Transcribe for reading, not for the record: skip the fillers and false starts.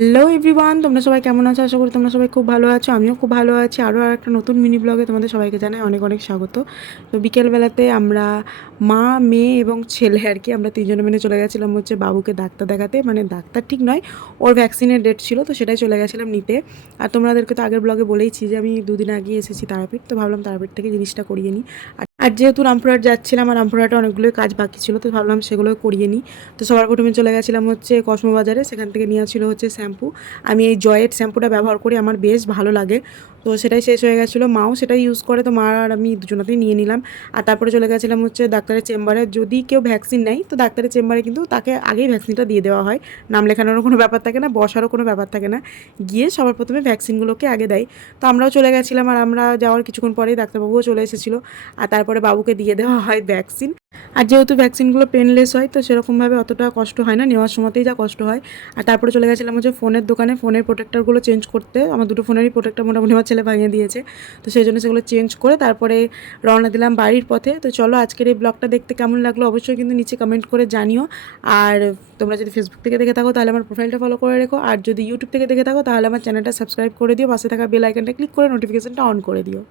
Hello everyone, তোমরা সবাই কেমন আছো? আশা করি তোমরা সবাই খুব ভালো আছো। আমিও খুব ভালো আছি। আরও একটা নতুন মিনি ব্লগে তোমাদের সবাইকে জানাই অনেক অনেক স্বাগত। তো বিকেলবেলাতে আমরা মা, মেয়ে এবং ছেলে আর কি আমরা তিনজনে মিলে চলে গেছিলাম হচ্ছে বাবুকে ডাক্তার দেখাতে। মানে ডাক্তার ঠিক নয়, ওর ভ্যাকসিনের ডেট ছিল, তো সেটাই চলে গেছিলাম নিতে। আর তোমাদেরকে তো আগের ব্লগে বলেইছি যে আমি দুদিন আগে এসেছি তারাপীঠ, তো ভাবলাম তারাপীঠ থেকে জিনিসটা করিয়ে নিই। আর যেহেতু রামপুরহাট যাচ্ছিলাম আর রামপুরহাটে অনেকগুলোই কাজ বাকি ছিল, তো ভাবলাম সেগুলো করিয়ে নিই। তো সবার প্রথমে চলে গেছিলাম হচ্ছে কসমো বাজারে, সেখান থেকে নেওয়া ছিল হচ্ছে শ্যাম্পু। আমি এই জয়েট শ্যাম্পুটা ব্যবহার করি, আমার বেশ ভালো লাগে। তো সেটাই শেষ হয়ে গেছিলো, মাও সেটাই ইউজ করে, তো মা আর আমি দুজনাতেই নিয়ে নিলাম। আর তারপরে চলে গেছিলাম হচ্ছে ডাক্তারের চেম্বারে। যদি কেউ ভ্যাকসিন নেয় তো ডাক্তারের চেম্বারে কিন্তু তাকে আগেই ভ্যাকসিনটা দিয়ে দেওয়া হয়। নাম লেখানোরও কোনো ব্যাপার থাকে না, বসারও কোনো ব্যাপার থাকে না, গিয়ে সবার প্রথমে ভ্যাকসিনগুলোকে আগে দেয়। তো আমরাও চলে গেছিলাম, আর আমরা যাওয়ার কিছুক্ষণ পরেই ডাক্তারবাবুও চলে এসেছিলো। আর তারপরে বাবুকে দিয়ে দেওয়া হয় ভ্যাকসিন। আর যেহেতু ভ্যাকসিনগুলো পেনলেস হয়, তো সেরকমভাবে অতটা কষ্ট হয় না, নেওয়ার সময়তেই যা কষ্ট হয়। আর তারপরে চলে গেছিলাম হচ্ছে ফোনের দোকানে, ফোনের প্রোটেক্টরগুলো চেঞ্জ করতে। আমার দুটো ফোনেরই প্রোটেক্টর মোটামুটি আমার ছেলে ভাঙিয়ে দিয়েছে, তো সেই জন্য সেগুলো চেঞ্জ করে তারপরে রওনা দিলাম বাড়ির পথে। তো চলো আজকের এই ব্লগটা দেখতে কেমন লাগলো অবশ্যই কিন্তু নিচে কমেন্ট করে জানিও। আর তোমরা যদি ফেসবুক থেকে দেখে থাকো তাহলে আমার প্রোফাইলটা ফলো করে রেখো, আর যদি ইউটিউব থেকে দেখে থাকো তাহলে আমার চ্যানেলটা সাবস্ক্রাইব করে দিও, পাশে থাকা বেল আইকনটা ক্লিক করে নোটিফিকেশনটা অন করে দিও।